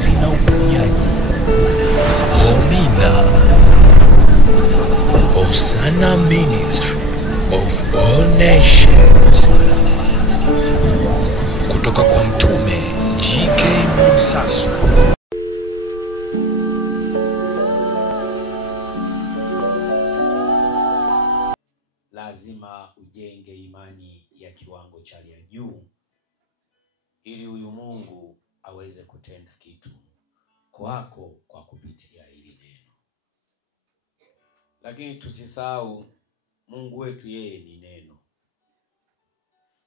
ukombozi na uponyaji. Homina Hosanna Ministry of All Nations, kutoka kwa Mtume G.K. Mwisasu. Lazima ujenge imani ya kiwango cha juu ili huyu Mungu aweze kutenda kitu kwako kwa kupitia hili neno. Lakini tusisahau Mungu wetu yeye ni neno.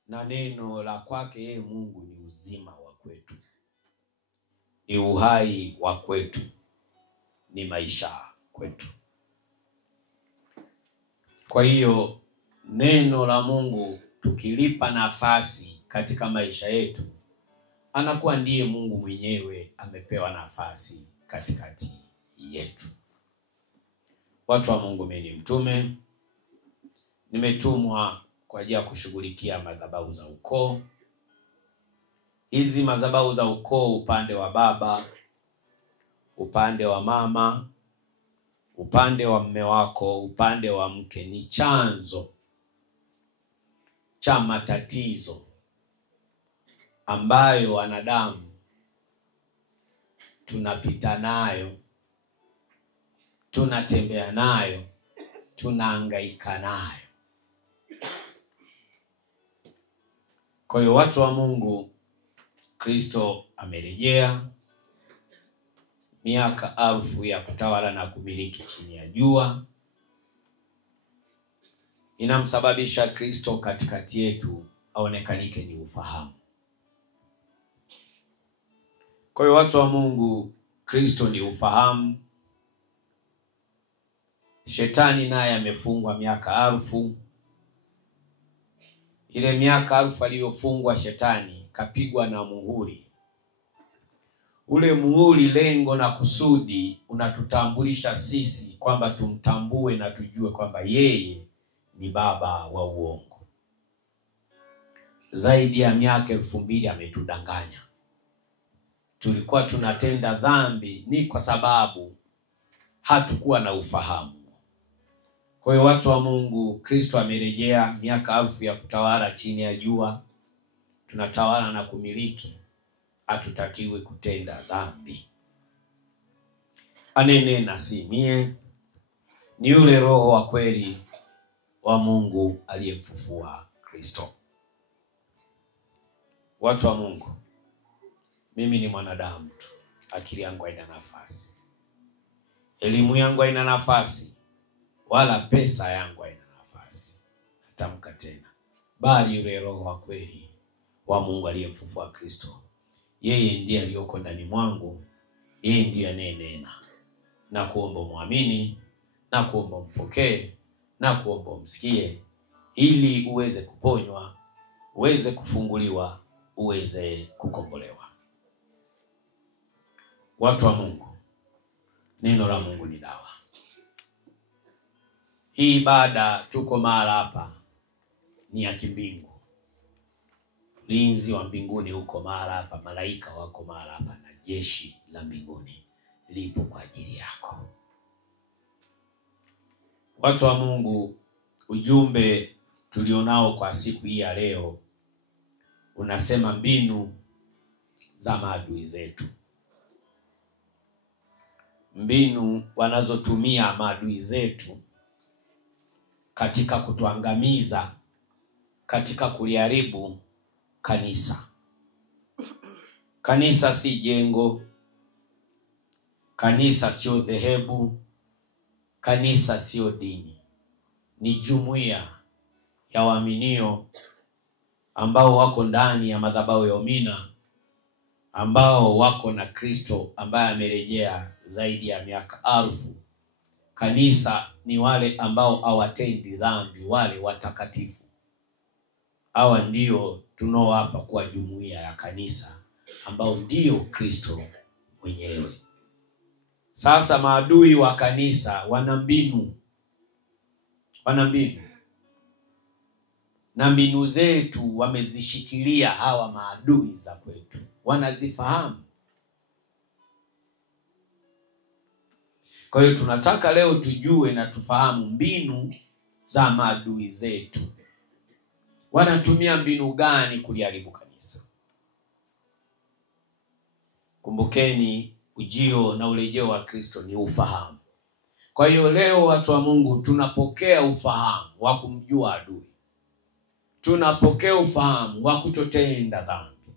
Na neno la kwake yeye Mungu ni uzima wa kwetu. Ni uhai wa kwetu. Ni maisha kwetu. Kwa hiyo neno la Mungu tukilipa nafasi katika maisha yetu, anakuwa ndiye Mungu mwenyewe amepewa nafasi katikati yetu. Watu wa Mungu, mimi ni mtume, nimetumwa kwa ajili ya kushughulikia madhabahu za ukoo. Hizi madhabahu za ukoo, upande wa baba, upande wa mama, upande wa mume wako, upande wa mke, ni chanzo cha matatizo ambayo wanadamu tunapita nayo, tunatembea nayo, tunahangaika nayo. Kwa hiyo watu wa Mungu, Kristo amerejea. Miaka 1000 ya kutawala na kumiliki chini ya jua inamsababisha Kristo katikati yetu aonekanike ni ufahamu. Kwa hiyo watu wa Mungu, Kristo ni ufahamu. Shetani naye amefungwa miaka 1000. Ile miaka 1000 aliyofungwa shetani kapigwa na muhuri. Ule muhuri, lengo na kusudi, unatutambulisha sisi kwamba tumtambue na tujue kwamba yeye ni baba wa uongo. Zaidi ya miaka 2000 ametudanganya. Tulikuwa tunatenda dhambi ni kwa sababu hatukuwa na ufahamu. Kwa hiyo watu wa Mungu, Kristo amerejea. Miaka 1000 ya kutawala chini ya jua, tunatawala na kumiliki. Hatutakiwi kutenda dhambi. Anene na simie ni yule Roho wa kweli wa Mungu aliyemfufua Kristo. Watu wa Mungu, mimi ni mwanadamu tu. Akili yangu haina nafasi, elimu yangu haina nafasi, wala pesa yangu haina nafasi. Natamka tena, bali yule Roho wa kweli wa Mungu aliyemfufua Kristo, yeye ndiye aliyoko ndani mwangu. Yeye ndiye anenena. Na kuomba muamini, na kuomba mpokee, na kuomba msikie, ili uweze kuponywa, uweze kufunguliwa, uweze kukombolewa. Watu wa Mungu, neno la Mungu ni dawa. Hii ibada tuko mahali hapa ni ya kimbingu. Linzi wa mbinguni huko mahali hapa, malaika wako mahali hapa, na jeshi la mbinguni lipo kwa ajili yako. Watu wa Mungu, ujumbe tulionao kwa siku hii ya leo unasema mbinu za maadui zetu. Mbinu wanazotumia maadui zetu katika kutuangamiza, katika kuliharibu kanisa. Kanisa si jengo. Kanisa sio dhehebu. Kanisa sio dini. Ni jumuiya ya waaminio ambao wako ndani ya madhabahu ya Homina, ambao wako na Kristo ambaye amerejea zaidi ya miaka 1000. Kanisa ni wale ambao hawatendi dhambi, wale watakatifu. Hawa ndio tunaoapa kwa jumuiya ya kanisa, ambao ndio Kristo mwenyewe. Sasa maadui wa kanisa wana mbinu. Na mbinu zetu wamezishikilia hawa maadui za kwetu. Wanazifahamu. Kwa hiyo tunataka leo tujue na tufahamu mbinu za maadui zetu. Wanatumia mbinu gani kuliharibu kanisa? Kumbukeni, ujio na urejeo wa Kristo ni ufahamu. Kwa hiyo leo watu wa Mungu tunapokea ufahamu wa kumjua adui. Tunapokea ufahamu wa kutotenda dhambi.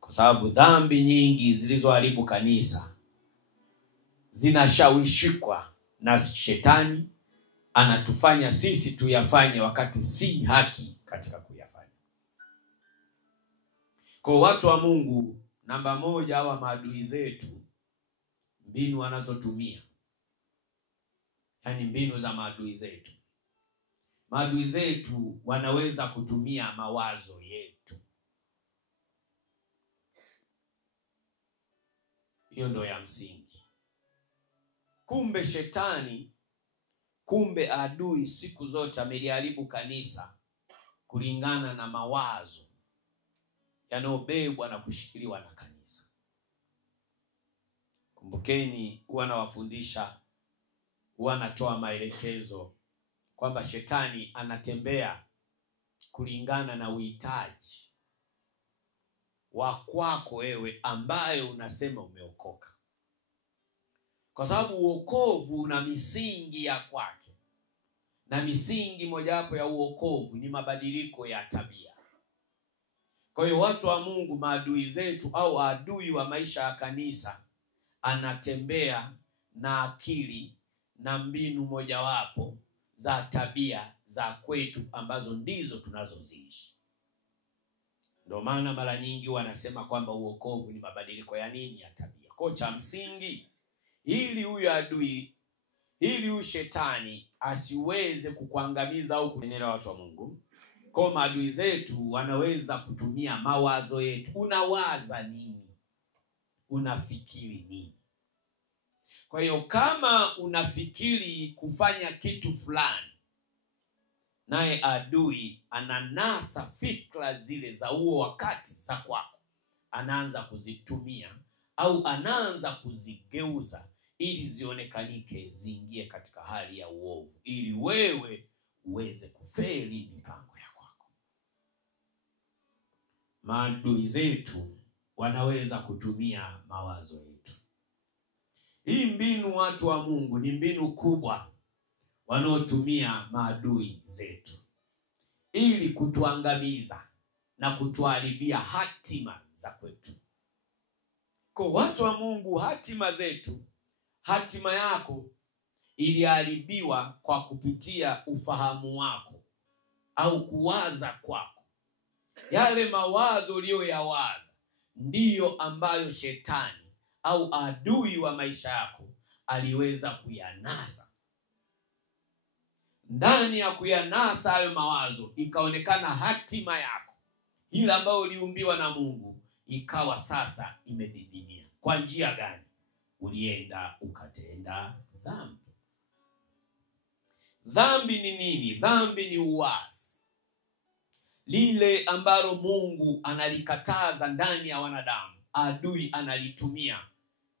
Kwa sababu dhambi nyingi zilizoharibu kanisa zinashawishikwa na shetani, anatufanya sisi tuyafanye wakati si haki katika kuyafanya. Kwa watu wa Mungu, namba moja hawa maadui zetu, mbinu wanazotumia, yani mbinu za maadui zetu. Maadui zetu wanaweza kutumia mawazo yetu. Hiyo ndio ya msingi. Kumbe shetani, kumbe adui siku zote ameliharibu kanisa kulingana na mawazo yanayobebwa na kushikiliwa na kanisa. Kumbukeni, huwa nawafundisha, huwa natoa maelekezo kwamba shetani anatembea kulingana na uhitaji wa kwako wewe ambaye unasema umeokoka. Kwa sababu uokovu una misingi ya kwake. Na misingi mojawapo ya uokovu ni mabadiliko ya tabia. Kwa hiyo watu wa Mungu, maadui zetu au adui wa maisha ya kanisa anatembea na akili na mbinu mojawapo za tabia za kwetu ambazo ndizo tunazoziishi. Ndio maana mara nyingi wanasema kwamba uokovu ni mabadiliko ya nini? Ya tabia. Kwa cha msingi, ili huyu adui, ili huyu shetani asiweze kukuangamiza au kunenea watu wa Mungu, kwa maadui zetu wanaweza kutumia mawazo yetu. Unawaza nini? Unafikiri nini? Kwa hiyo kama unafikiri kufanya kitu fulani, naye adui ananasa fikra zile za huo wakati za kwako, anaanza kuzitumia au anaanza kuzigeuza ili zionekanike, ziingie katika hali ya uovu, ili wewe uweze kufeli mipango ya kwako. Maadui zetu wanaweza kutumia mawazo yetu. Hii mbinu, watu wa Mungu, ni mbinu kubwa wanaotumia maadui zetu ili kutuangamiza na kutuharibia hatima za kwetu. Kwa watu wa Mungu, hatima zetu, hatima yako iliharibiwa kwa kupitia ufahamu wako au kuwaza kwako. Yale mawazo uliyoyawaza ndiyo ambayo shetani au adui wa maisha yako aliweza kuyanasa. Ndani ya kuyanasa hayo mawazo ikaonekana hatima yako, ile ambayo uliumbiwa na Mungu, ikawa sasa imedidimia. Kwa njia gani? Ulienda ukatenda dhambi. Dhambi ni nini? Dhambi ni uasi, lile ambalo Mungu analikataza ndani ya wanadamu, adui analitumia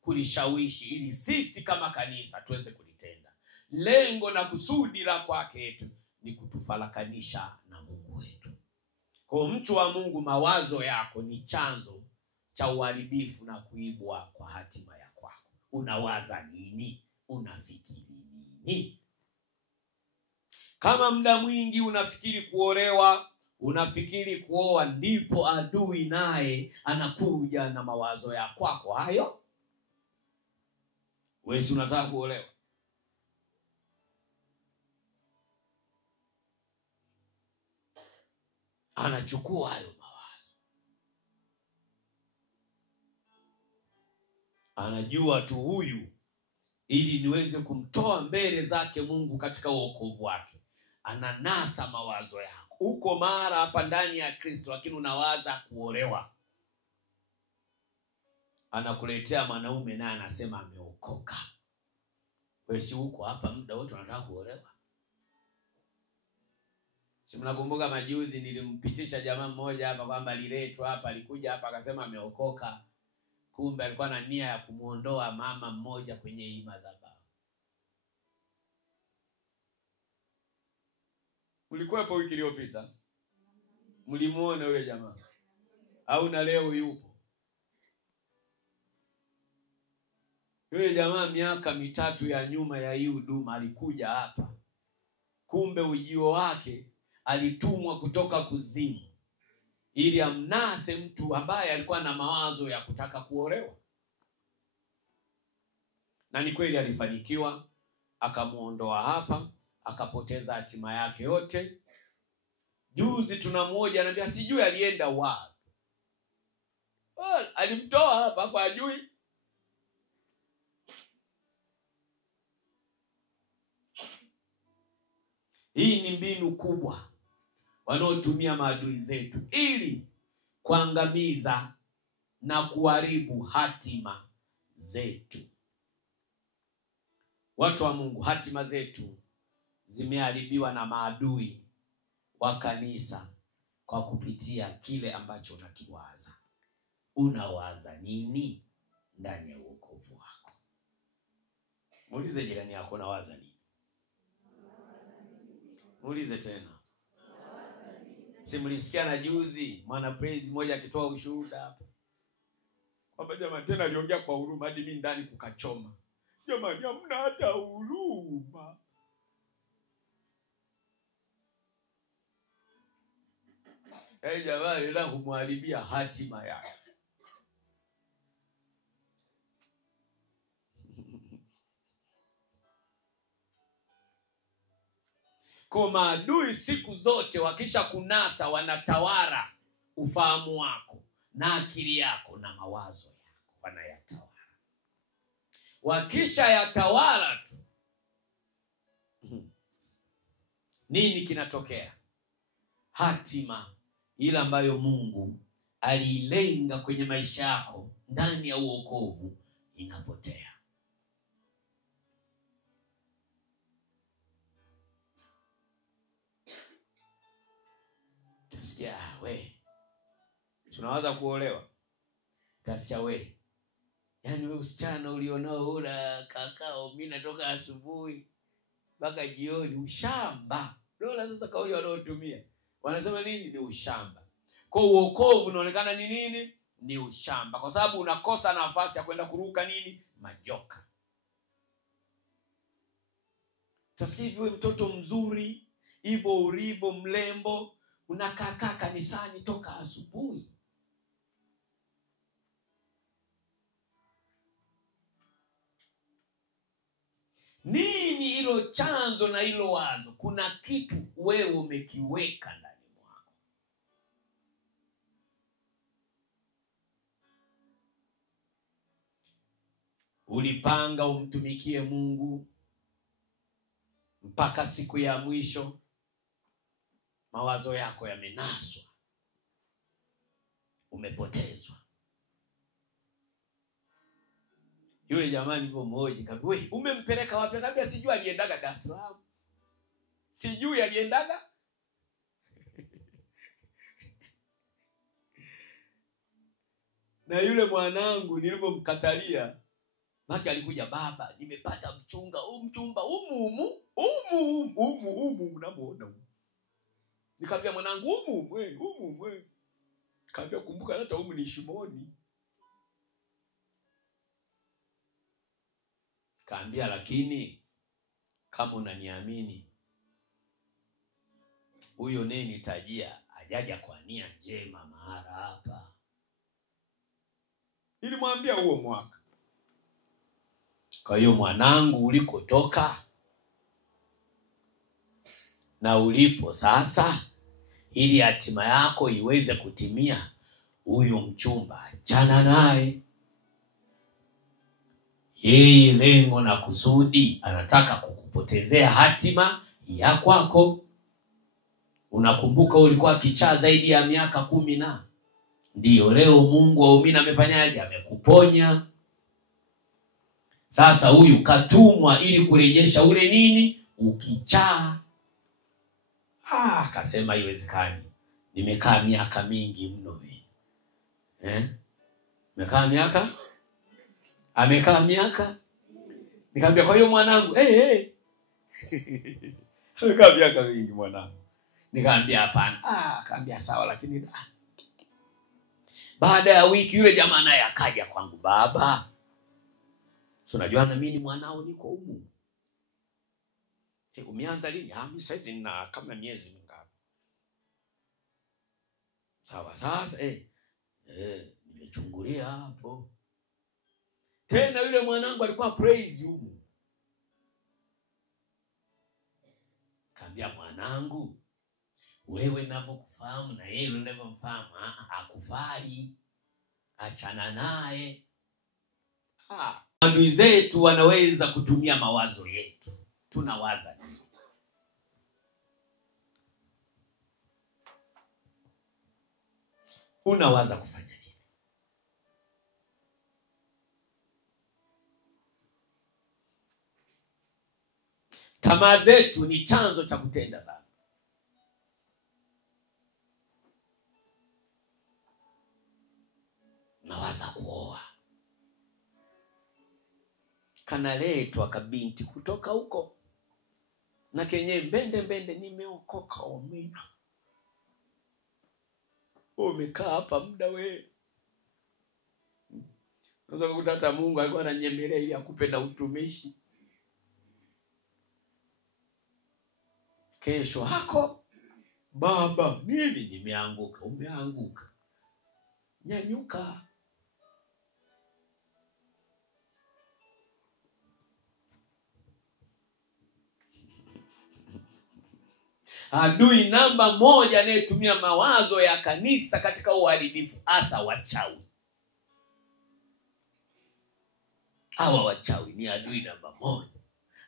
kulishawishi ili sisi kama kanisa tuweze kulitenda. Lengo na kusudi la kwake yetu ni kutufarakanisha na Mungu wetu. Kwa mtu wa Mungu, mawazo yako ni chanzo cha uharibifu na kuibwa kwa hatima ya kwako. Unawaza nini? Unafikiri nini? Kama muda mwingi unafikiri kuolewa, unafikiri kuoa, ndipo adui naye anakuja na mawazo ya kwako hayo. Wewe si unataka kuolewa? Anachukua hayo mawazo. Anajua tu huyu, ili niweze kumtoa mbele zake Mungu katika wokovu wake, ananasa mawazo yako. Uko mara hapa ndani ya Kristo, lakini unawaza kuolewa. Anakuletea mwanaume naye anasema ameokoka. Wewe si uko hapa muda wote unataka kuolewa? Si mnakumbuka majuzi nilimpitisha jamaa mmoja hapa kwamba aliletwa hapa, alikuja hapa akasema ameokoka. Kumbe alikuwa na nia ya kumuondoa mama mmoja kwenye hii madhabahu. Ulikuwa hapo wiki iliyopita. Mlimuona yule jamaa? Au na leo yupo? Yule jamaa miaka 3 ya nyuma ya hii huduma alikuja hapa. Kumbe ujio wake alitumwa kutoka kuzimu ili amnase mtu ambaye alikuwa na mawazo ya kutaka kuolewa. Na ni kweli alifanikiwa, akamuondoa hapa, akapoteza hatima yake yote. Juzi tunammoja anambia sijui alienda wapi. Alimtoa hapa hapo ajui. Hii ni mbinu kubwa wanaotumia maadui zetu ili kuangamiza na kuharibu hatima zetu. Watu wa Mungu, hatima zetu zimeharibiwa na maadui wa kanisa kwa kupitia kile ambacho unakiwaza. Unawaza nini ndani ya wokovu wako? Muulize jirani yako, unawaza nini? Muulize tena. Simlisikia na juzi mwana praise mmoja akitoa ushuhuda hapa. Kwamba jamaa tena aliongea kwa huruma hadi mimi ndani kukachoma. Jamani, hamna hata huruma. Jamani, ndio kumharibia hatima yake. Kwa maadui siku zote wakisha kunasa wanatawala ufahamu wako na akili yako na mawazo yako, wanayatawala. Wakisha yatawala tu, nini kinatokea? Hatima ile ambayo Mungu aliilenga kwenye maisha yako ndani ya uokovu inapotea. Tasikia we, tunawaza kuolewa. Tasikia we, yaani wewe usichana ulionao ula kakao, mimi natoka asubuhi mpaka jioni, ushamba. Ndio sasa kauli wanaotumia. Wanasema nini? Ni ushamba. Kwa uokovu unaonekana ni nini? Ni ushamba. Kwa sababu unakosa nafasi ya kwenda kuruka nini? Majoka. Tasikia hivi wewe mtoto mzuri, hivyo ulivyo mlembo, unakaa kanisani toka asubuhi. Nini hilo chanzo na hilo wazo? Kuna kitu wewe umekiweka ndani mwako. Ulipanga umtumikie Mungu mpaka siku ya mwisho, mawazo yako yamenaswa, umepotezwa. Yule jamani hivyo mmoja kaambia, "Wewe umempeleka wapi?" Kabla sijui aliendaga Dar es Salaam. Sijui aliendaga. Na yule mwanangu nilipomkatalia, maki alikuja, "Baba, nimepata mchumba umu unamuona." Nikamwambia mwanangu, umu. Kaambia kumbuka hata umu ni Shimoni. Kaambia lakini kama unaniamini, huyo neni tajia hajaja kwa nia njema mahara hapa. Nilimwambia huo mwaka. Kwa hiyo mwanangu, ulikotoka na ulipo sasa, ili hatima yako iweze kutimia, huyo mchumba achana naye. Yeye lengo na kusudi anataka kukupotezea hatima ya kwako. Unakumbuka ulikuwa kichaa zaidi ya miaka 10 na ndio leo Mungu wa umina amefanyaje? Amekuponya. Sasa huyu katumwa ili kurejesha ule nini? Ukichaa. Akasema haiwezekani. Nimekaa miaka mingi mno wewe. Nimekaa miaka? Amekaa miaka? Nikamwambia kwa hiyo mwanangu, amekaa miaka mingi mwanangu. Nikamwambia hapana. Akaambia sawa, lakini baada ya wiki yule jamaa naye akaja kwangu, baba, unajua na mimi mwanao niko humu. Umeanza lini? Mimi saizi nina kama miezi mingapi. Sawa, sasa nimechungulia hapo. Tena yule mwanangu alikuwa praise humu. Kaambia, mwanangu, wewe ninavyokufahamu na yeye unavyomfahamu hakufai. Achana naye. Adui zetu wanaweza kutumia mawazo yetu. Tunawaza nini? Unawaza kufanya nini? Tamaa zetu ni chanzo cha kutenda dhambi. Nawaza kuoa. Kanaletwa kabinti kutoka huko na kenye mbende, nimeokoka omina. Umekaa hapa muda wewe. Unaweza kukuta hata Mungu alikuwa ananyemelea ili akupe na utumishi. Kesho hako, baba, mimi nimeanguka. Umeanguka, nyanyuka. Adui namba moja anayetumia mawazo ya kanisa katika uharibifu, hasa wachawi. Hawa wachawi ni adui namba moja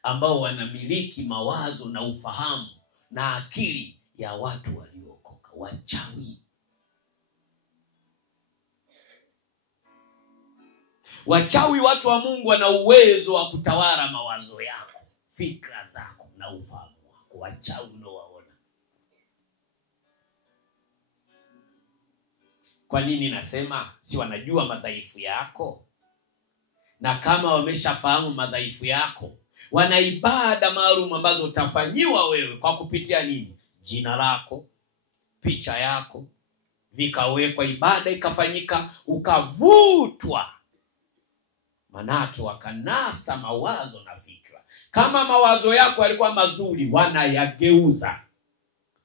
ambao wanamiliki mawazo na ufahamu na akili ya watu waliokoka. Wachawi. Wachawi, watu wa Mungu, wana uwezo wa kutawala mawazo yako, fikra zako na ufahamu wako. Wachawi unaowaona. Kwa nini nasema? Si wanajua madhaifu yako? Na kama wameshafahamu madhaifu yako, wana ibada maalum ambazo utafanyiwa wewe kwa kupitia nini? Jina lako, picha yako, vikawekwa, ibada ikafanyika, ukavutwa. Manake wakanasa mawazo na fikra. Kama mawazo yako yalikuwa mazuri, wanayageuza.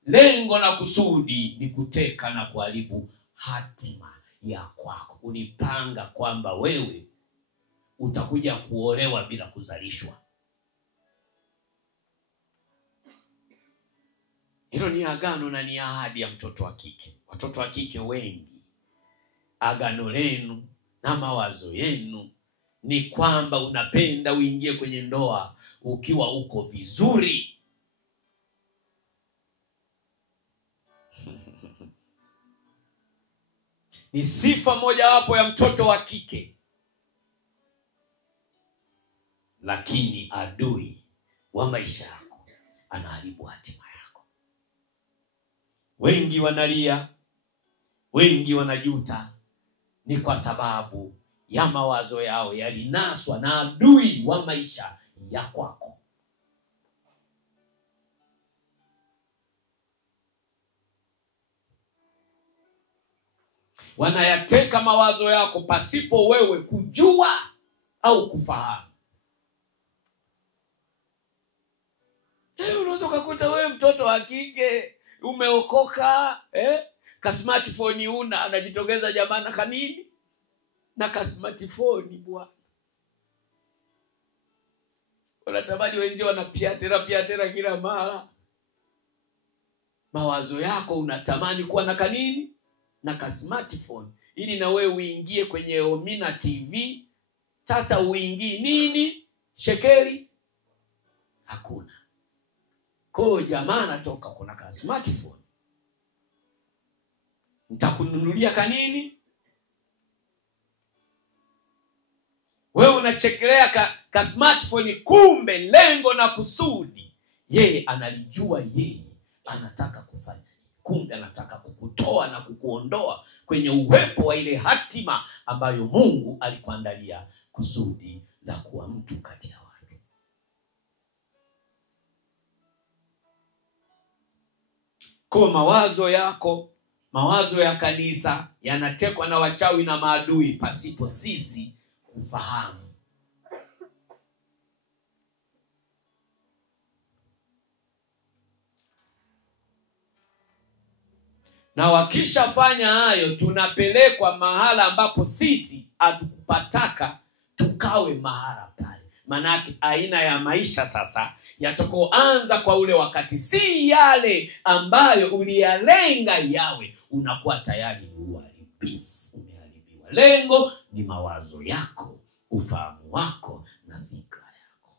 Lengo na kusudi ni kuteka na kuharibu hatima ya kwako. Ulipanga kwamba wewe utakuja kuolewa bila kuzalishwa. Hilo ni agano na ni ahadi ya mtoto wa kike. Watoto wa kike wengi, agano lenu na mawazo yenu ni kwamba unapenda uingie kwenye ndoa ukiwa uko vizuri. Ni sifa moja wapo ya mtoto wa kike. Lakini adui wa maisha yako anaharibu hatima yako. Wengi wanalia, wengi wanajuta, ni kwa sababu ya mawazo yao yalinaswa na adui wa maisha ya kwako. Wanayateka mawazo yako pasipo wewe kujua au kufahamu. Unaweza kukuta wewe mtoto wa kike umeokoka, ka smartphone anajitokeza jamaa na kanini na ka smartphone bwana. Unatamani wenzio wanapiatera kila mara. Mawazo yako unatamani kuwa na kanini na ka smartphone ili na wewe uingie kwenye Omina TV. Sasa uingie nini? Shekeri? Hakuna. Kwa jamaa anatoka kuna ka smartphone. Nitakununulia kanini? Wewe unachekelea ka smartphone, kumbe lengo na kusudi yeye analijua, yeye anataka kufanya. Kumbe anataka kukutoa na kukuondoa kwenye uwepo wa ile hatima ambayo Mungu alikuandalia, kusudi la kuwa mtu kati ya watu. Kwa mawazo yako, mawazo ya kanisa yanatekwa na wachawi na maadui pasipo sisi kufahamu. Na wakishafanya hayo, tunapelekwa mahala ambapo sisi hatukupataka tukawe mahala pale. Manake aina ya maisha sasa yatakoanza kwa ule wakati si yale ambayo uliyalenga yawe, unakuwa tayari uharibifu, umeharibiwa. Lengo ni mawazo yako, ufahamu wako na fikra yako.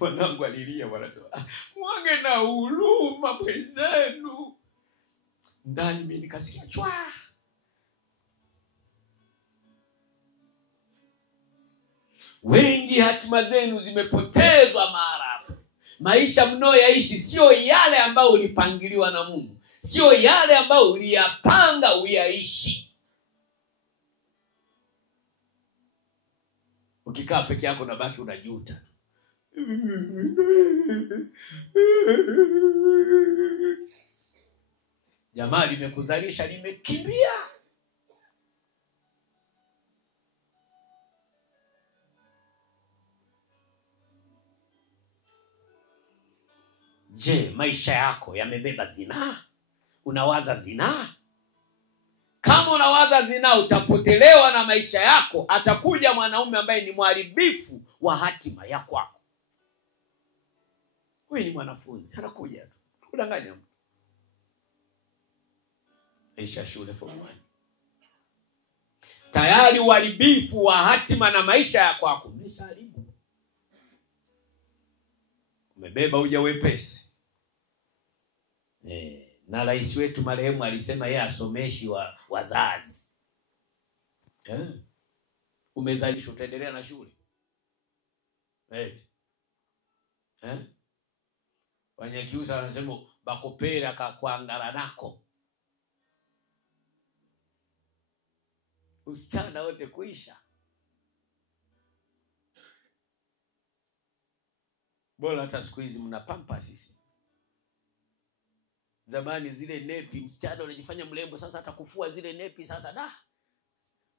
Wanangu alilia, wanasema mwange na huruma mwenzenu. Ndani mimi nikasikia chwa. Wengi hatima zenu zimepotezwa mara hapo. Maisha mnayoyaishi sio yale ambayo ulipangiliwa na Mungu, sio yale ambayo uliyapanga uyaishi. Ukikaa peke yako unabaki unajuta. Jamaa limekuzalisha, limekimbia. Je, maisha yako yamebeba zinaa? Unawaza zinaa? Kama unawaza zinaa, utapotelewa na maisha yako. Atakuja mwanaume ambaye ni mharibifu wa hatima ya kwako. Wewe ni mwanafunzi, anakuja tu kudanganya. Aisha shule form 1. Tayari uharibifu wa hatima na maisha ya kwako umeshaharibu. Umebeba uja wepesi. Na rais wetu marehemu alisema yeye asomeshi wazazi. Umezalisha, utaendelea na shule. Wanyakiusa wanasema bakopera kakwangala nako. Usichana wote kuisha. Bora hata siku hizi mna pampa sisi. Zamani zile nepi, msichana unajifanya mlembo, sasa atakufua zile nepi sasa da.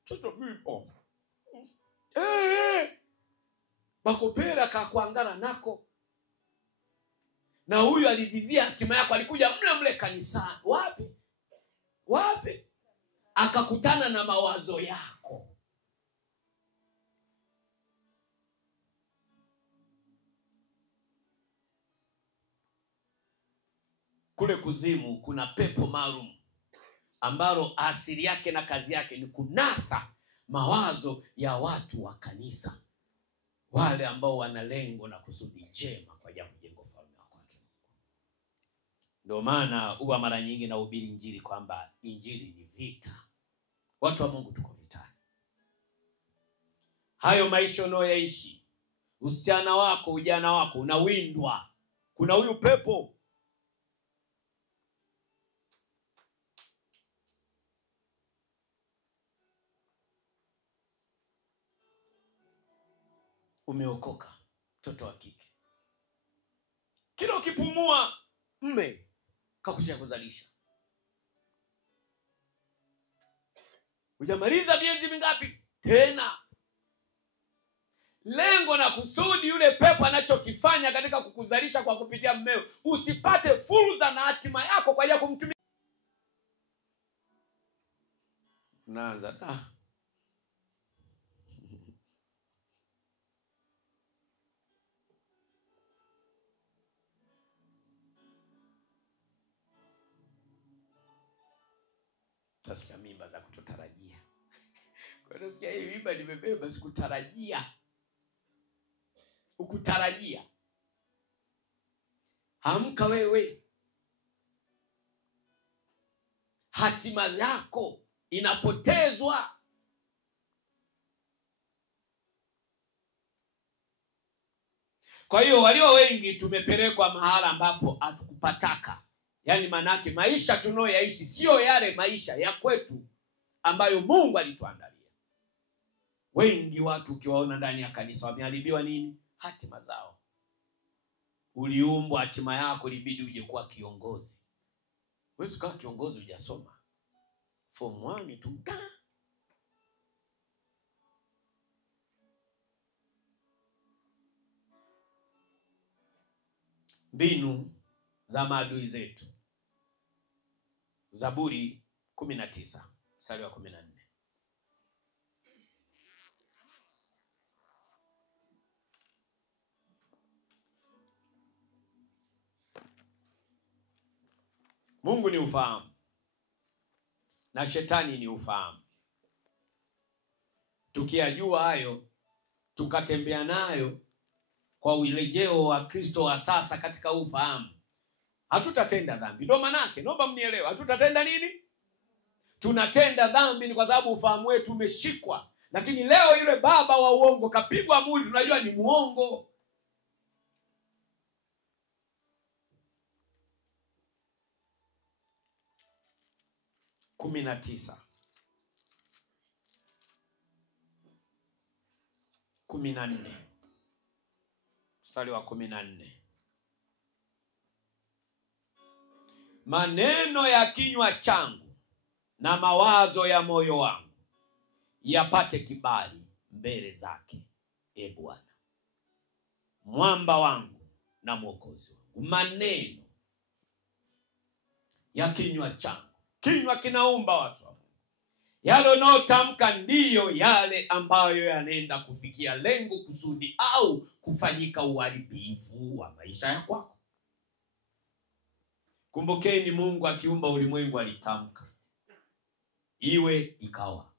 Toto bipo. Bakopera kakwangala nako. Na huyu alivizia hatima yako, alikuja mle kanisani. Wapi? Akakutana na mawazo yako. Kule kuzimu kuna pepo maalum ambalo asili yake na kazi yake ni kunasa mawazo ya watu wa kanisa, wale ambao wana lengo na kusudi jema kwa ajili ya kujenga ufalme wake. Ndio maana huwa mara nyingi na hubiri injili kwamba injili ni vita. Watu wa Mungu tuko vitani. Hayo maisha unayoishi, usichana wako, ujana wako unawindwa. Kuna huyu pepo. Umeokoka, mtoto wa kike. Kila ukipumua mme kakusha kuzalisha. Hujamaliza miezi mingapi tena? Lengo na kusudi yule pepo anachokifanya katika kukuzalisha kwa kupitia mmeo, usipate fursa na hatima yako kwa ajili ya kumtumia. Naanza Tasikia mimba za kutotarajia. Kwa hiyo sikia hii mimba nimebeba sikutarajia. Ukutarajia. Amka wewe. Hatima yako inapotezwa. Kwa hiyo walio wengi tumepelekwa mahala ambapo hatukupataka. Yaani manake maisha tunayoyaishi sio yale maisha ya kwetu ambayo Mungu alituandalia. Wengi watu ukiwaona ndani ya kanisa wameharibiwa nini? hatima zao. Uliumbwa, hatima yako ilibidi uje kuwa kiongozi. Wewe kama kiongozi hujasoma form 1 tu. Mbinu za maadui zetu. Zaburi 19 mstari wa 14. Mungu ni ufahamu na shetani ni ufahamu. Tukiyajua hayo, tukatembea nayo kwa urejeo wa Kristo wa sasa katika ufahamu, hatutatenda dhambi. Ndio maana yake, naomba mnielewe, hatutatenda nini? Tunatenda dhambi ni kwa sababu ufahamu wetu umeshikwa. Lakini leo yule baba wa uongo kapigwa muli, tunajua ni muongo. Kumi na tisa. 14 mstari wa 14. Maneno ya kinywa changu na mawazo ya moyo wangu yapate kibali mbele zake, e Bwana, mwamba wangu na mwokozi wangu. Maneno ya kinywa changu. Kinywa kinaumba watu wa Mungu. Yale unayotamka ndiyo yale ambayo yanaenda kufikia lengo, kusudi au kufanyika uharibifu wa maisha ya kwako. Kumbukeni, Mungu akiumba ulimwengu alitamka, iwe ikawa.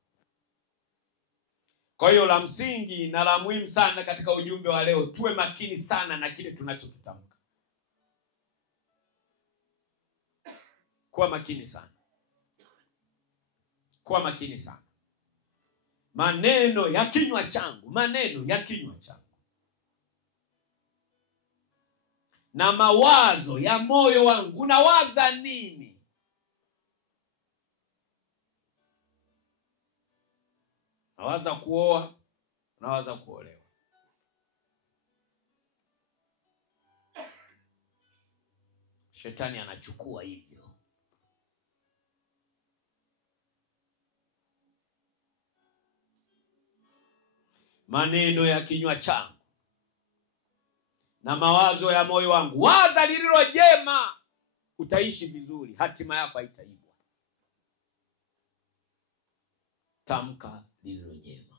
Kwa hiyo la msingi na la muhimu sana katika ujumbe wa leo, tuwe makini sana na kile tunachokitamka. Kuwa makini sana. Kuwa makini sana. Maneno ya kinywa changu, maneno ya kinywa changu na mawazo ya moyo wangu. Unawaza nini? Unawaza kuoa, unawaza kuolewa. Shetani anachukua hivyo. Maneno ya kinywa changu na mawazo ya moyo wangu. Waza lililo jema, utaishi vizuri, hatima yako haitaibwa. Tamka lililo jema.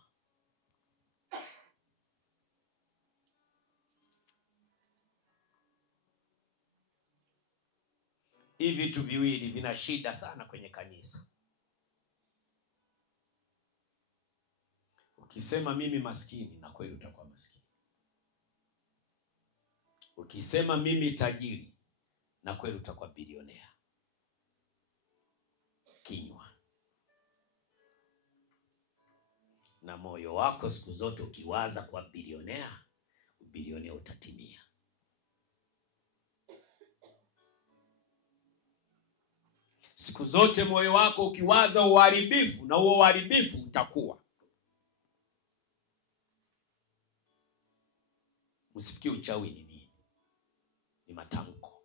Hivi vitu viwili vina shida sana kwenye kanisa. Ukisema mimi maskini, na kweli utakuwa maskini. Ukisema mimi tajiri, na kweli utakuwa bilionea. Kinywa na moyo wako siku zote ukiwaza kwa bilionea, bilionea utatimia. Siku zote moyo wako ukiwaza uharibifu, na huo uharibifu utakuwa. Usifikie uchawi ni nini? Ni matamko.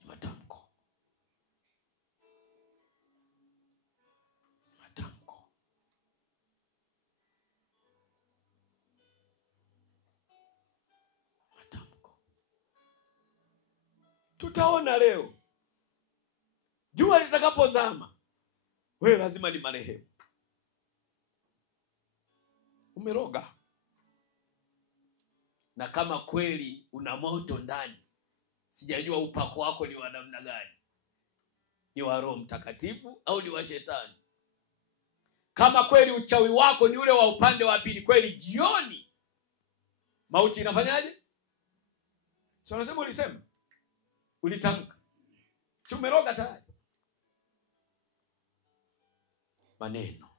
Ni matamko. Matamko. Matamko. Tutaona leo. Jua litakapozama, wewe lazima ni marehemu. Umeroga. Na kama kweli una moto ndani, sijajua upako wako ni wa namna gani. Ni wa Roho Mtakatifu au ni wa shetani? Kama kweli uchawi wako ni ule wa upande wa pili, kweli jioni mauti inafanyaje? Si unasema ulisema? Ulitamka. Si umeroga tayari? Maneno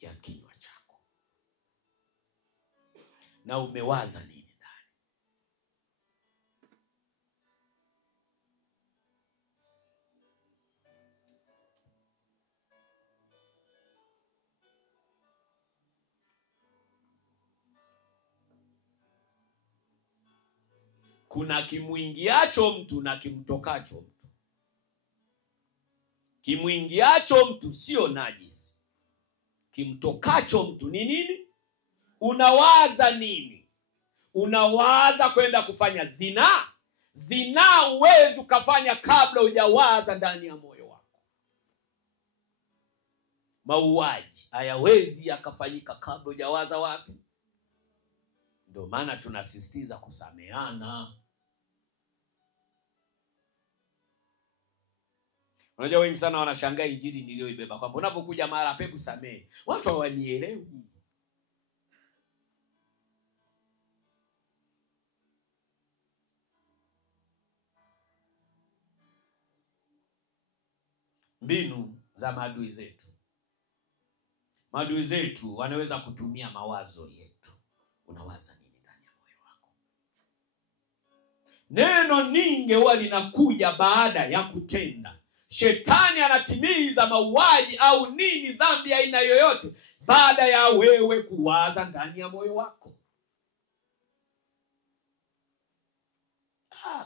ya kinywa chako. Na umewaza nini ndani? Kuna kimuingiacho mtu na kimtokacho mtu. Kimuingiacho mtu sio najisi. Kimtokacho mtu ni nini? Unawaza nini? Unawaza kwenda kufanya zina? Zina huwezi ukafanya kabla hujawaza ndani ya moyo wako. Mauaji hayawezi yakafanyika kabla hujawaza wapi? Ndio maana tunasisitiza kusameheana. Unajua wengi sana wanashangaa injili niliyoibeba kwamba unapokuja mahali pepo samehe. Watu hawanielewi. Mbinu za maadui zetu. Maadui zetu wanaweza kutumia mawazo yetu. Unawaza nini ndani ya moyo wako? Neno ninge huwa linakuja baada ya kutenda. Shetani anatimiza mauaji au nini, dhambi aina yoyote, baada ya wewe kuwaza ndani ya moyo wako.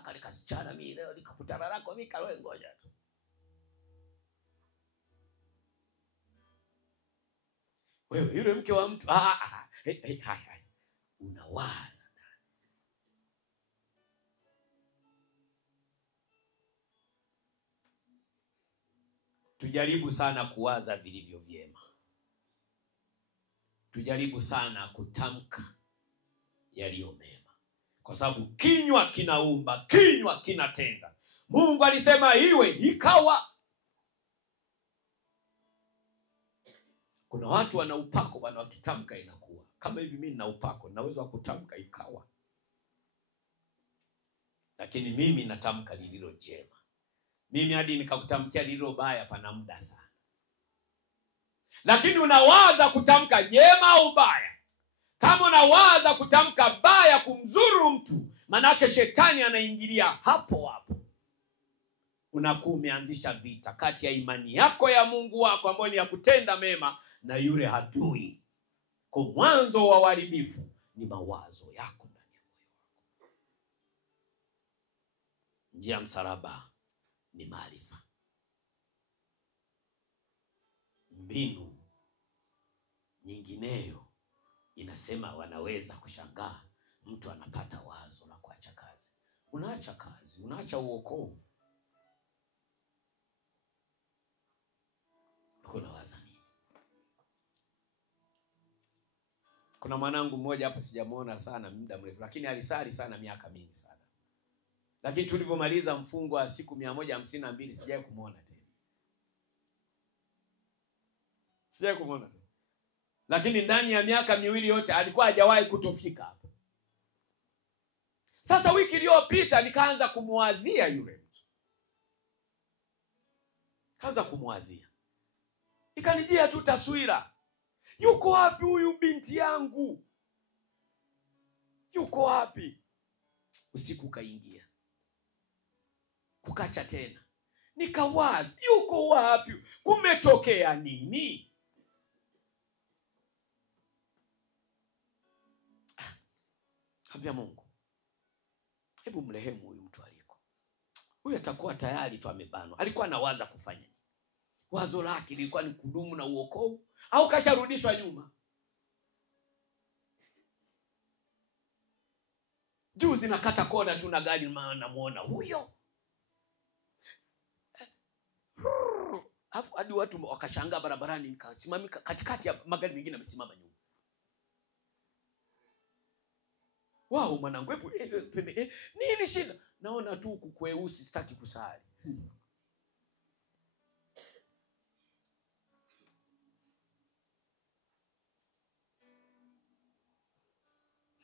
Kalika sichana mimi leo nikakutana nako mikawe ngoja tu. Wewe yule mke wa mtu unawaza. Tujaribu sana kuwaza vilivyo vyema. Tujaribu sana kutamka yaliyo mema. Kwa sababu kinywa kinaumba, kinywa kinatenda. Mungu alisema iwe, ikawa. Kuna watu wana upako wanakitamka inakuwa. Kama hivi mimi nina upako, naweza kutamka ikawa. Lakini mimi natamka lililo jema. Mimi hadi nikakutamkia lililo baya pana muda sana. Lakini unawaza kutamka jema au baya. Kama unawaza kutamka baya kumzuru mtu, manake shetani anaingilia hapo hapo. Unakuwa umeanzisha vita kati ya imani yako ya Mungu wako ambayo ni ya kutenda mema na yule adui. Kwa mwanzo wa uharibifu ni mawazo yako ndani ya moyo wako. Njia msalaba ni maarifa. Mbinu nyingineyo inasema wanaweza kushangaa mtu anapata wazo la kuacha kazi. Unaacha kazi, unaacha uokovu. Unawaza nini? Kuna mwanangu mmoja hapa sijamuona sana muda mrefu, lakini alisali sana miaka mingi sana. Lakini tulipomaliza mfungo wa siku 152 sijawahi kumuona tena. Sijawahi kumuona tena. Lakini ndani ya miaka miwili yote alikuwa hajawahi kutofika hapa. Sasa wiki iliyopita nikaanza kumwazia yule mtu. Kaanza kumwazia. Ikanijia tu taswira. Yuko wapi huyu binti yangu? Yuko wapi? Usiku kaingia. Kukacha tena. Nikawaza, yuko wapi? Kumetokea nini? Kabla Mungu, hebu mrehemu huyu mtu aliko. Huyu atakuwa tayari tu amebanwa. Alikuwa anawaza kufanya nini? Wazo lake lilikuwa ni kudumu na uokovu au kasharudishwa nyuma? Juzi nakata kona tu na gari namuona huyo. Alafu hadi watu wakashangaa barabarani, nikasimama katikati ya magari mengine yamesimama nyuma. Wao mwanangu, hebu nini shida? Naona tu kukweusi, sitaki kusali.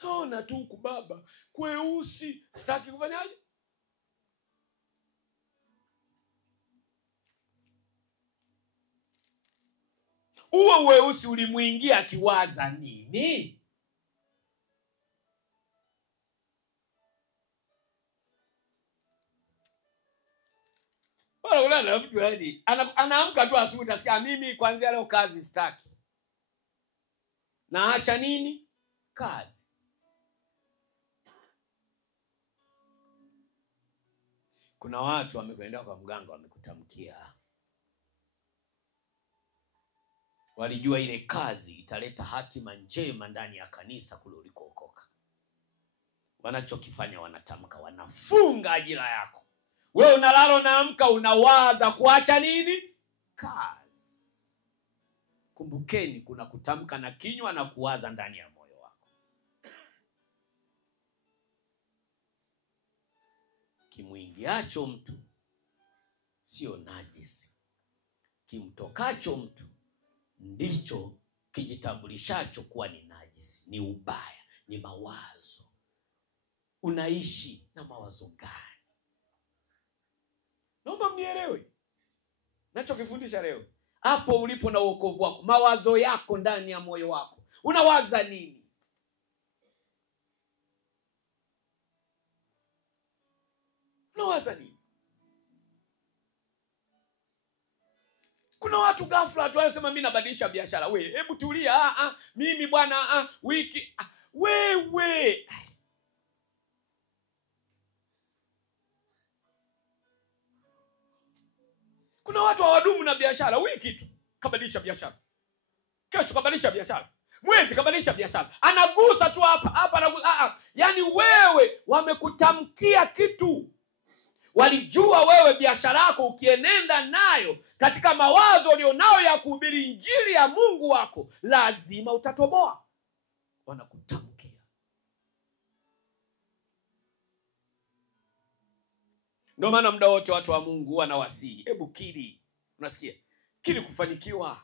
Naona tu kubaba kweusi, sitaki kufanyaje? Uwe weusi ulimuingia akiwaza nini? Bora kulala mtu hadi anaamka tu asubuhi utasikia mimi kuanzia leo kazi sitaki. Naacha nini? Kazi. Kuna watu wamekwenda kwa mganga wamekutamkia. Walijua ile kazi italeta hatima njema ndani ya kanisa kule ulikookoka. Wanachokifanya wanatamka, wanafunga ajira yako. Wewe unalala unaamka unawaza kuacha nini? Kazi. Kumbukeni kuna kutamka na kinywa na kuwaza ndani ya moyo wako. Kimuingiacho mtu sio najisi. Kimtokacho mtu ndicho kijitambulishacho kuwa ni najisi, ni ubaya, ni mawazo. Unaishi na mawazo gani? Naomba mnielewe nachokifundisha leo. Hapo ulipo na wokovu wako, mawazo yako ndani ya moyo wako, unawaza nini? Unawaza nini? Kuna watu ghafla tu wanasema mimi nabadilisha biashara. Wewe hebu tulia. Mimi bwana wiki wewe. Kuna watu hawadumu na biashara. Wiki tu kabadilisha biashara, kesho kabadilisha biashara, mwezi kabadilisha biashara. Anagusa tu hapa anagusa. Yaani wewe wamekutamkia kitu. Walijua wewe biashara yako ukienenda nayo katika mawazo ulionao ya kuhubiri injili ya Mungu wako, lazima utatoboa. Wanakutamkia. Ndio maana muda wote watu wa Mungu wanawasihi, hebu kiri. Unasikia? Kiri kufanikiwa.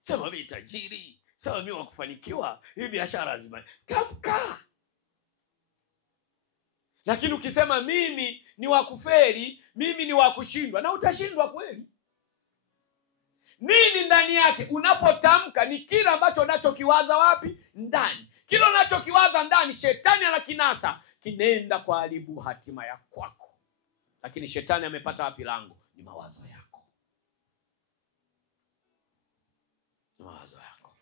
Sema mimi tajiri, sema mimi wa kufanikiwa, hii biashara lazima. Tamka. Lakini ukisema mimi ni wa kufeli, mimi ni wa kushindwa, na utashindwa kweli. Nini ndani yake? Unapotamka ni kile ambacho unachokiwaza wapi? Ndani. Kile unachokiwaza ndani, shetani anakinasa, kinaenda kuharibu hatima ya kwako. Lakini shetani amepata wapi lango? Ni mawazo yako. Ni mawazo yako.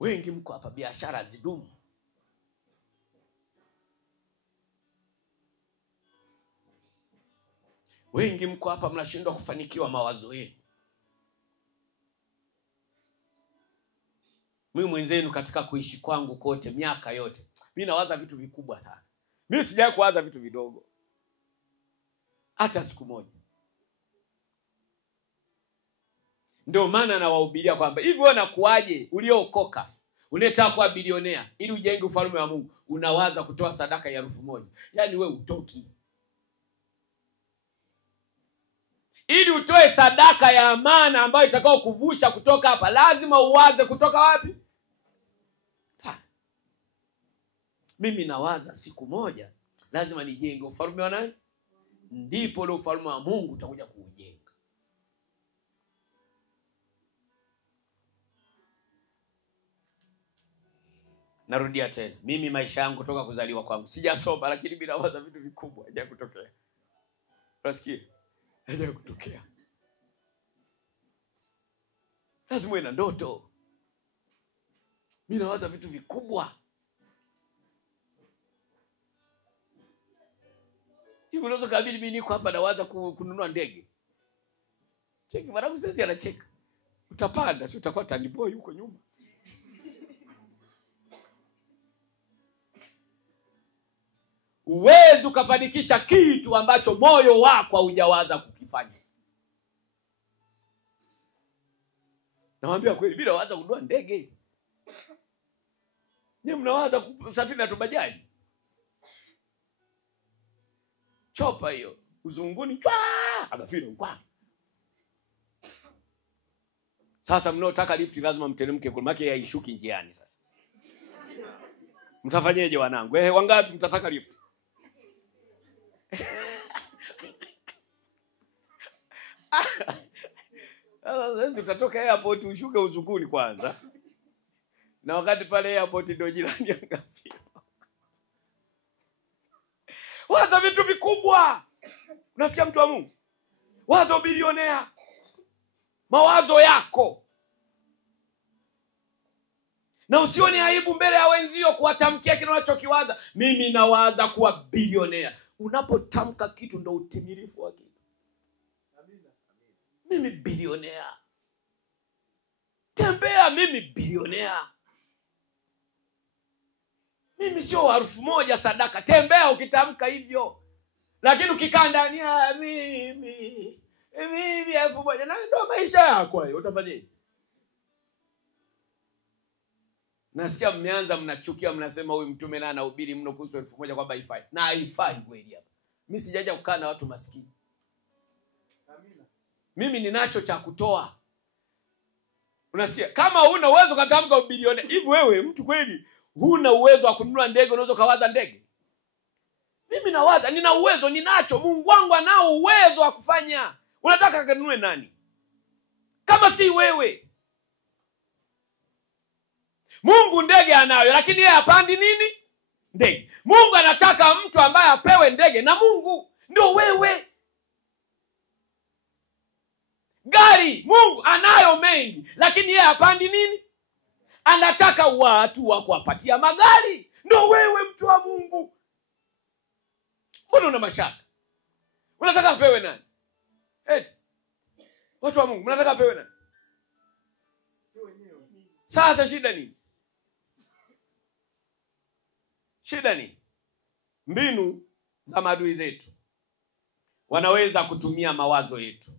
Wengi mko hapa biashara zidumu. Wengi mko hapa mnashindwa kufanikiwa mawazo yenu. Mimi mwenzenu katika kuishi kwangu kote miaka yote, mimi nawaza vitu vikubwa sana. Mimi sijawahi kuwaza vitu vidogo hata siku moja. Ndio maana nawahubiria kwamba hivi wewe unakuaje uliookoka, unataka kuwa bilionea ili ujenge ufalme wa Mungu, unawaza kutoa sadaka ya 1,000. Yaani wewe utoki. Ili utoe sadaka ya amana ambayo itakao kuvusha kutoka hapa, lazima uwaze kutoka wapi? Mimi nawaza siku moja lazima nijenge ufalme wa nani? Ndipo ule ufalme wa Mungu utakuja kuujenga. Narudia tena, mimi maisha yangu kutoka kuzaliwa kwangu sijasoma, lakini mimi nawaza vitu vikubwa haja kutokea. Unasikia? Haja kutokea. Lazima uwe na ndoto. Mimi nawaza vitu vikubwa. Hivi unaweza kabili mimi niko hapa nawaza kununua ndege. Cheki mwanangu sasa anacheka. Utapanda, si utakuwa tandiboi huko nyuma. Uwezi ukafanikisha kitu ambacho moyo wako haujawaza kukifanya. Nawaambia kweli, bila waza kununua ndege. Nyinyi mnawaza kusafiri na tubajaji. Chopa hiyo, uzunguni chwa, agafiro kwa. Sasa mnaotaka lift lazima mteremke kwa maana haishuki njiani sasa. Mtafanyeje wanangu? Wangapi mtataka lift? Sasa utatoka airport ushuke uzunguni kwanza. Na wakati pale airport ndio jirani angapi. Waza vitu vikubwa. Unasikia mtu wa Mungu? Waza bilionea. Mawazo yako. Na usione aibu mbele ya wenzio kuwatamkia kile unachokiwaza. Mimi nawaza kuwa bilionea. Unapotamka kitu ndo utimilifu wa kitu. Mimi bilionea. Tembea, mimi bilionea. Mimi sio 1000 sadaka. Tembea ukitamka hivyo. Lakini ukikaa ndani mimi 1000 na ndio maisha yako hayo, utafanyaje? Nasikia mmeanza mnachukia, mnasema huyu mtume na anahubiri mno kuhusu 1000 kwamba haifai. Na haifai kweli hapa. Mimi sijaja kukaa na watu maskini. Amina. Mimi ninacho cha kutoa. Unasikia? Kama huna uwezo katamka bilioni, hivi wewe mtu kweli huna uwezo wa kununua ndege, unaweza kawaza ndege? Mimi nawaza, nina uwezo, ninacho. Mungu wangu anao uwezo wa kufanya. Unataka kanunue nani kama si wewe? Mungu ndege anayo, lakini yeye hapandi nini? Ndege. Mungu anataka mtu ambaye apewe ndege, na Mungu ndio wewe. Gari Mungu anayo mengi, lakini yeye hapandi nini? Anataka watu wa kuwapatia magari. Ndio wewe mtu wa Mungu. Mbona una mashaka? Unataka apewe nani? Eti watu wa Mungu mnataka apewe nani? Sasa shida nini? Shida ni mbinu za maadui zetu. Wanaweza kutumia mawazo yetu.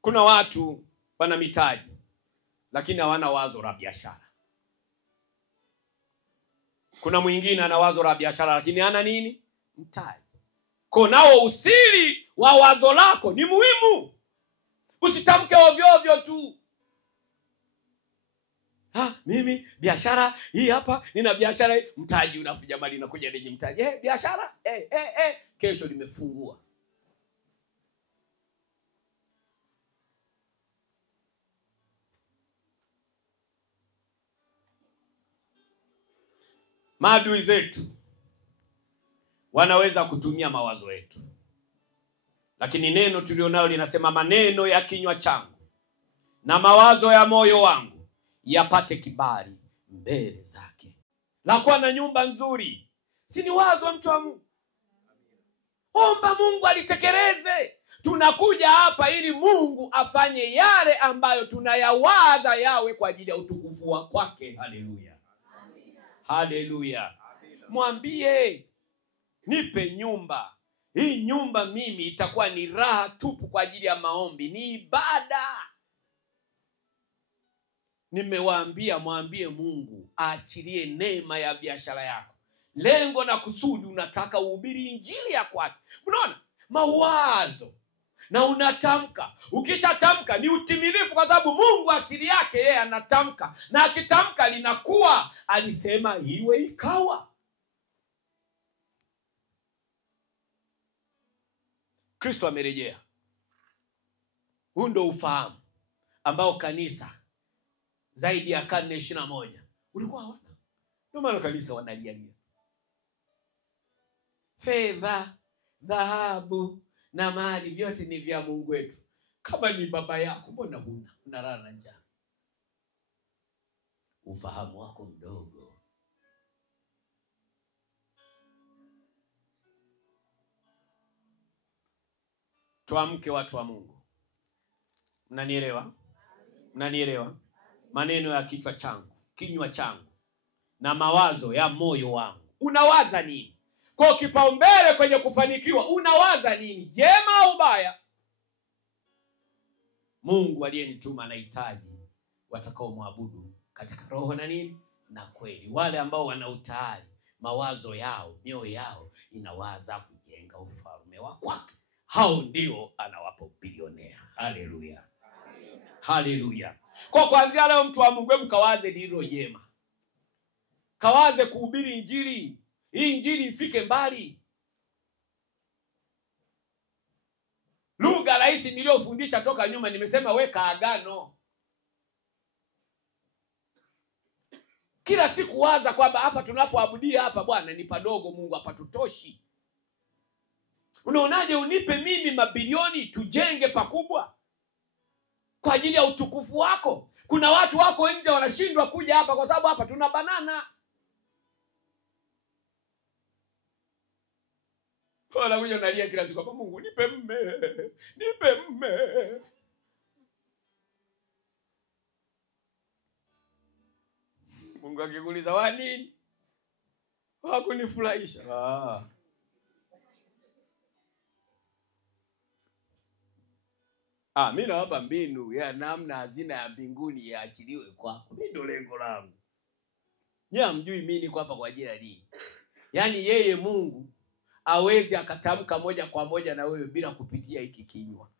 Kuna watu wana mitaji lakini hawana wazo la biashara. Kuna mwingine ana wazo la biashara lakini hana nini? Mtaji. Kwa nao usiri wa wazo lako ni muhimu. Usitamke ovyo ovyo tu. Mimi biashara hii hapa, nina biashara hii, mtaji unakuja mali unakuja lenye mtaji. Biashara kesho limefungua. Maadui zetu wanaweza kutumia mawazo yetu. Lakini neno tulionalo linasema maneno ya kinywa changu na mawazo ya moyo wangu yapate kibali mbele zake. La kuwa na nyumba nzuri si ni wazo mtu wa Mungu? Omba Mungu alitekeleze. Tunakuja hapa ili Mungu afanye yale ambayo tunayawaza yawe kwa ajili ya utukufu wa kwake. Haleluya. Haleluya. Mwambie, nipe nyumba. Hii nyumba mimi itakuwa ni raha tupu kwa ajili ya maombi, ni ibada. Nimewaambia mwambie Mungu aachilie neema ya biashara yako. Lengo na kusudi unataka uhubiri injili ya kwake. Unaona? Mawazo. Na unatamka. Ukishatamka ni utimilifu kwa sababu Mungu asili yake yeye anatamka. Na akitamka linakuwa. Alisema iwe ikawa. Kristo amerejea. Huu ndio ufahamu ambao kanisa zaidi ya karne 21 ulikuwa hawana. Ndio maana kanisa wanalia. Fedha, dhahabu na mali vyote ni vya Mungu wetu. Kama ni baba yako mbona huna? Unalala njaa. Ufahamu wako mdogo. Tuamke watu wa Mungu. Mnanielewa? Mnanielewa? Maneno ya kichwa changu, kinywa changu na mawazo ya moyo wangu. Unawaza nini? Kwa kipaumbele kwenye kufanikiwa unawaza nini? Jema au baya? Mungu aliyenituma anahitaji watakao muabudu katika roho na nini? Na kweli. Wale ambao wana utayari, mawazo yao, mioyo yao inawaza kujenga ufalme wa kwake. Hao ndio anawapa bilionea. Haleluya. Haleluya. Kwa kuanzia leo mtu wa Mungu, hebu kawaze lilo jema. Kawaze kuhubiri injili. Hii injili ifike mbali. Lugha rahisi niliyofundisha toka nyuma nimesema weka agano. Kila siku waza kwamba hapa tunapoabudia hapa Bwana ni padogo, Mungu hapa tutoshi. Unaonaje unipe mimi mabilioni tujenge pakubwa kwa ajili ya utukufu wako? Kuna watu wako nje wanashindwa kuja hapa kwa sababu hapa tuna banana. Wala kuja unalia kila siku hapa, Mungu nipe mme, nipe mme. Mungu akikuuliza wa nini? Hakunifurahisha. Mimi nawapa mbinu ya namna hazina ya mbinguni iachiliwe kwako. Mimi ndo lengo langu. Hamjui mimi niko hapa kwa ajili ya nini? Yaani yeye Mungu hawezi akatamka moja kwa moja na wewe bila kupitia hiki kinywa.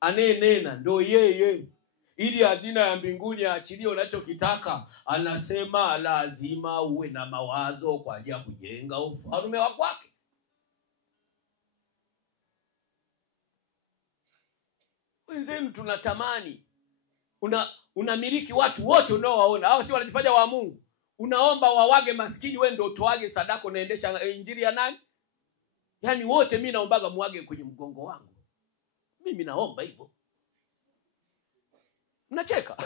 Anenena ndo yeye. Ili hazina ya mbinguni aachilie unachokitaka, anasema lazima uwe na mawazo kwa ajili ya kujenga ufalme wa kwake. Wenzenu tunatamani unamiliki watu wote unaowaona. Hao si wanajifanya wa Mungu. Unaomba wawage maskini, wewe ndio utoage sadaka, unaendesha injili ya nani? Yaani wote mimi naombaga muage kwenye mgongo wangu. Mimi naomba hivyo. Mnacheka.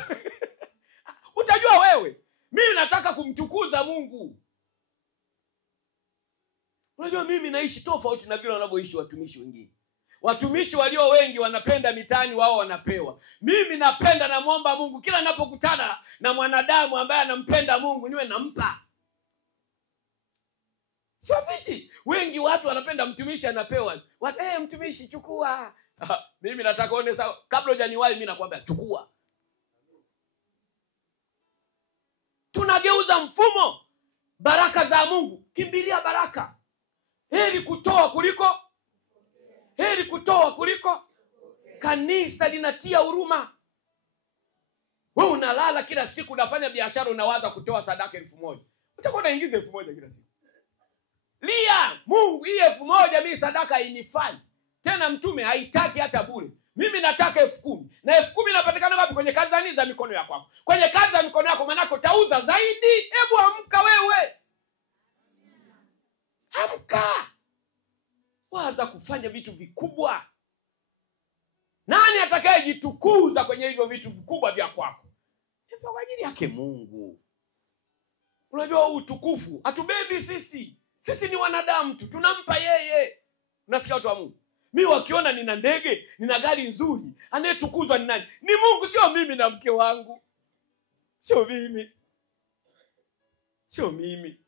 Utajua wewe. Mimi nataka kumtukuza Mungu. Unajua mimi naishi tofauti na vile wanavyoishi watumishi wengine. Watumishi walio wengi wanapenda mitaani, wao wanapewa. Mimi napenda na muomba Mungu kila ninapokutana na mwanadamu ambaye anampenda Mungu niwe nampa. Sio vipi? Wengi watu wanapenda mtumishi anapewa. Mtumishi chukua. Mimi nataka uone sawa. Kabla hujaniwahi mimi nakwambia chukua. Tunageuza mfumo. Baraka za Mungu, kimbilia baraka. Heri kutoa kuliko. Kanisa linatia huruma. Wewe unalala kila siku unafanya biashara unawaza kutoa sadaka 1000. Utakuwa unaingiza 1000 kila siku. Lia, Mungu hii 1000 mimi sadaka hainifai. Tena mtume haitaki hata bure. Mimi nataka 10,000. Na 10,000 inapatikana wapi? Kwenye kazi za mikono yako. Kwenye kazi za mikono yako manako utauza zaidi. Hebu amka wewe. Amka. Waza kufanya vitu vikubwa. Nani atakayejitukuza kwenye hivyo vitu vikubwa vya kwako? Ni kwa ajili yake Mungu. Unajua utukufu hatubebi sisi. Sisi ni wanadamu tu. Tunampa yeye. Unasikia watu wa Mungu? Mimi wakiona nina ndege, nina gari nzuri, anayetukuzwa ni nani? Ni Mungu, sio mimi na mke wangu. Sio mimi.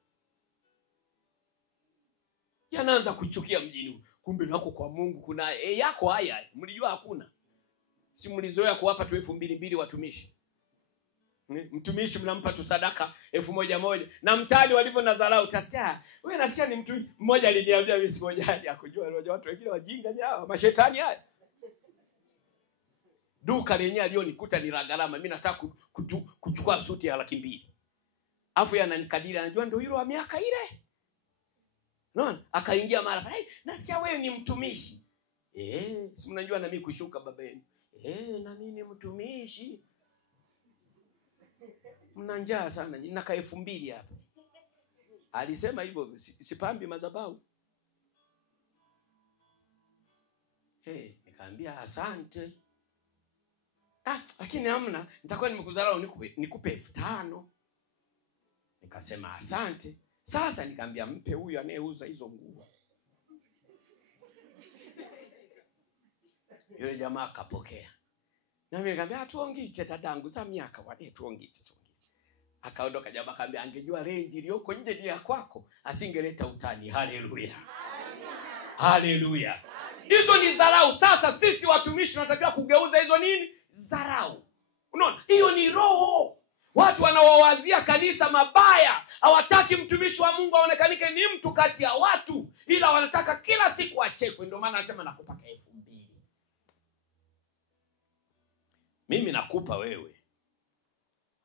Yanaanza kuchukia mjini. Kumbe nako kwa Mungu kuna yako haya. Mlijua hakuna. Si mlizoea kuwapa tu 2,200 watumishi. Mtumishi mnampa tu sadaka 1,100. Na mtani walivyo na dharau utasikia. Wewe nasikia ni mtumishi. Mmoja aliniambia mimi siku moja akujua watu wengine wajinga hao, mashetani haya. Duka lenyewe alionikuta ni la gharama. Mimi nataka kuchukua suti ya 200,000. Afu ananikadiria anajua ndio hilo wa miaka ile. Unaona? Akaingia mara pale. Nasikia wewe ni mtumishi. Si mnajua na mimi kushuka baba yenu. Na mimi ni mtumishi. Mna njaa sana. Nina 2,000 hapa. Alisema hivyo, sipambi madhabahu. Nikaambia asante. Lakini hamna, nitakuwa nimekudharau nikupe 5,000. Nikasema asante. Sasa nikaambia mpe huyu anayeuza hizo nguo. Yule jamaa akapokea. Na mimi nikamwambia tuongite dadangu za miaka wale tuongite. Akaondoka jamaa akamwambia angejua range iliyoko nje ni ya kwako asingeleta utani. Haleluya. Haleluya. Hizo ni dharau. Sasa sisi watumishi tunatakiwa kugeuza hizo nini? Dharau. Unaona? Hiyo ni roho. Watu wanaowazia kanisa mabaya, hawataki mtumishi wa Mungu aonekanike ni mtu kati ya watu, ila wanataka kila siku achekwe. Ndio maana anasema nakupa 2,000. Mimi nakupa wewe.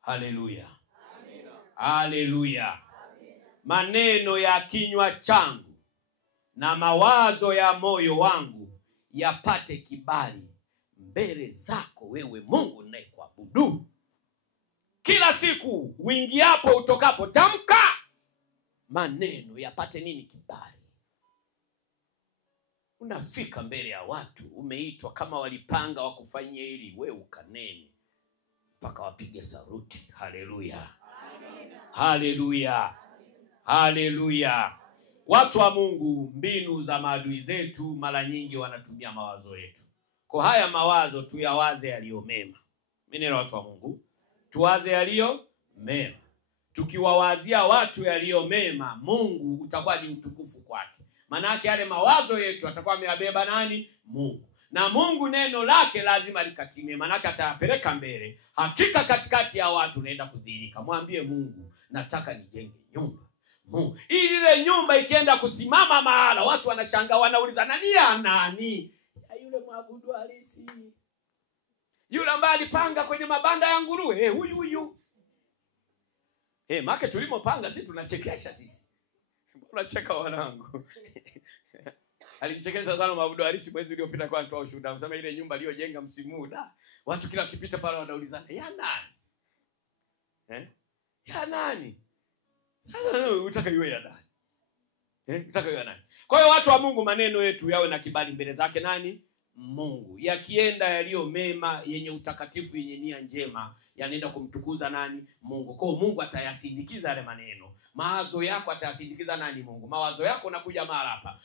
Haleluya. Amina. Haleluya. Maneno ya kinywa changu na mawazo ya moyo wangu yapate kibali mbele zako wewe Mungu ninayekuabudu. Kila siku uingiapo utokapo tamka maneno yapate nini? Kibali. Unafika mbele ya watu, umeitwa kama walipanga wakufanyie ili wewe ukanene. mpaka wapige saruti. Haleluya, haleluya, haleluya. Watu wa Mungu, mbinu za maadui zetu mara nyingi wanatumia mawazo yetu. Kwa haya mawazo tuyawaze yaliyo mema. Mimi ni watu wa Mungu, tuwaze yaliyo mema. Tukiwawazia watu yaliyo mema, Mungu utakuwa ni utukufu kwake. Maana yake yale mawazo yetu atakuwa ameyabeba nani? Mungu. Na Mungu neno lake lazima likatimie, maana yake atayapeleka mbele. Hakika katikati ya watu naenda kudhihirika. Mwambie Mungu, nataka nijenge nyumba. Mungu, ili ile nyumba ikienda kusimama mahala, watu wanashangaa, wanauliza nani ya nani? Ya yule mwabudu halisi. Yule ambaye alipanga kwenye mabanda ya nguruwe, huyu. Maana tulimopanga sisi tunachekesha sisi. Mbona cheka wanangu? Alimchekesha sana mwabudu halisi mwezi uliopita kwa anatoa ushuhuda. Anasema ile nyumba aliyojenga msimu huu, watu kila kipita pale wanaulizana, ya nani? Ya nani? Sasa utaka iwe ya nani? Utaka iwe ya nani? Kwa hiyo watu wa Mungu, maneno yetu yawe na kibali mbele zake nani? Mungu. Yakienda yaliyo mema, yenye utakatifu, yenye nia njema, yanaenda kumtukuza nani? Mungu. Kwa hiyo Mungu atayasindikiza yale maneno. Mawazo yako atayasindikiza nani? Mungu. Mawazo yako nakuja mara hapa.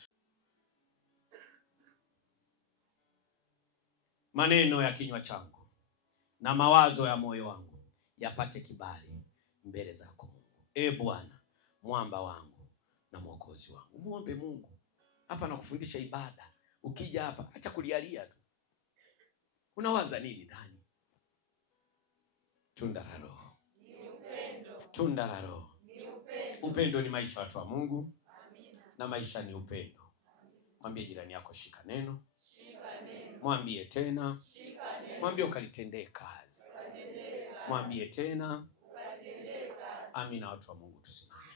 Maneno ya kinywa changu na mawazo ya moyo wangu yapate kibali mbele zako Mungu. Bwana, mwamba wangu na mwokozi wangu. Muombe Mungu. Hapa nakufundisha ibada. Ukija hapa acha kulialia tu. Unawaza nini ndani? Tunda la Roho ni upendo. Tunda la Roho ni upendo. Upendo ni maisha watu wa Mungu. Amina. Na maisha ni upendo. Mwambie jirani yako, shika neno. Shika neno. Mwambie tena. Shika neno. Mwambie ukalitendee kazi. Mwambie tena. Ukalitendee kazi. Amina, watu wa Mungu tusimame.